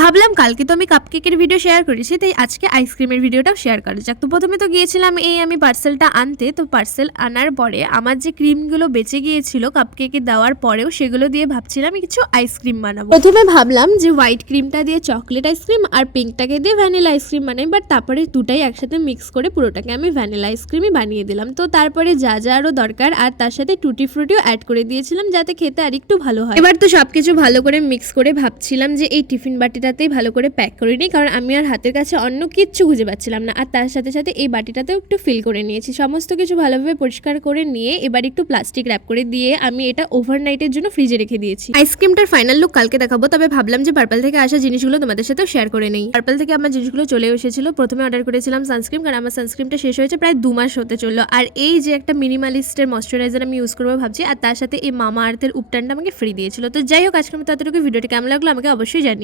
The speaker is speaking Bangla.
ভাবলাম কালকে তো আমি কাপকেকের ভিডিও শেয়ার করেছি, তাই আজকে আইসক্রিমের ভিডিওটাও শেয়ার করা যাক। তো প্রথমে তো গিয়েছিলাম আমি পার্সেলটা আনতে। তো পার্সেল আনার পরে আমার যে ক্রিমগুলো বেঁচে গিয়েছিল কাপকেকে দেওয়ার পরেও, সেগুলো দিয়ে ভাবছিলাম কিছু আইসক্রিম বানাবো। প্রথমে ভাবলাম যে হোয়াইট ক্রিমটা দিয়ে চকলেট আইসক্রিম আর পিঙ্কটাকে দিয়ে ভ্যানিলা আইসক্রিম বানাই, বাট তারপরে দুটাই একসাথে মিক্স করে পুরোটাকে আমি ভ্যানিলা আইসক্রিমই বানিয়ে দিলাম। তো তারপরে যা যা আরও দরকার আর তার সাথে টুটি ফ্রুটিও অ্যাড করে দিয়েছিলাম যাতে খেতে আর একটু ভালো হয়। এবার তো সবকিছু ভালো করে মিক্স করে ভাবছিলাম যে এই টিফিন বাটিটাতেই ভালো করে প্যাক করে নিই, কারণ আমি আর হাতের কাছে অন্য কিচ্ছু খুঁজে পাচ্ছিলাম না। আর তার সাথে সাথে এই বাটিটাতেও একটু ফিল করে নিয়েছি। সমস্ত কিছু ভালোভাবে পরিষ্কার করে নিয়ে এবার একটু প্লাস্টিক র্যাপ করে দিয়ে আমি এটা ওভারনাইটের জন্য ফ্রিজে রেখে দিয়েছি। আইসক্রিমটার ফাইনাল লুক কালকে দেখাবো, তবে ভাবলাম যে পার্পল থেকে আসা জিনিসগুলো তোমাদের সাথেও শেয়ার করে নেই। পার্পল থেকে আমার জিনিসগুলো চলে এসেছিল। প্রথমে অর্ডার করেছিলাম সানস্ক্রিন, কারণ আমার সানস্ক্রিনটা শেষ হয়েছে, প্রায় 2 মাস হতে চললো। আর এই যে একটা মিনিমালিস্টের ময়শ্চারাইজার আমি ইউজ করবো ভাবছি, আর তার সাথে এই মামা আর্থের উপটানটা আমাকে ফ্রি দিয়েছিল। তো যাই হোক, আজকের মতো এতটুকু। ভিডিওটি কেমন লাগলো আমাকে অবশ্যই জানিও।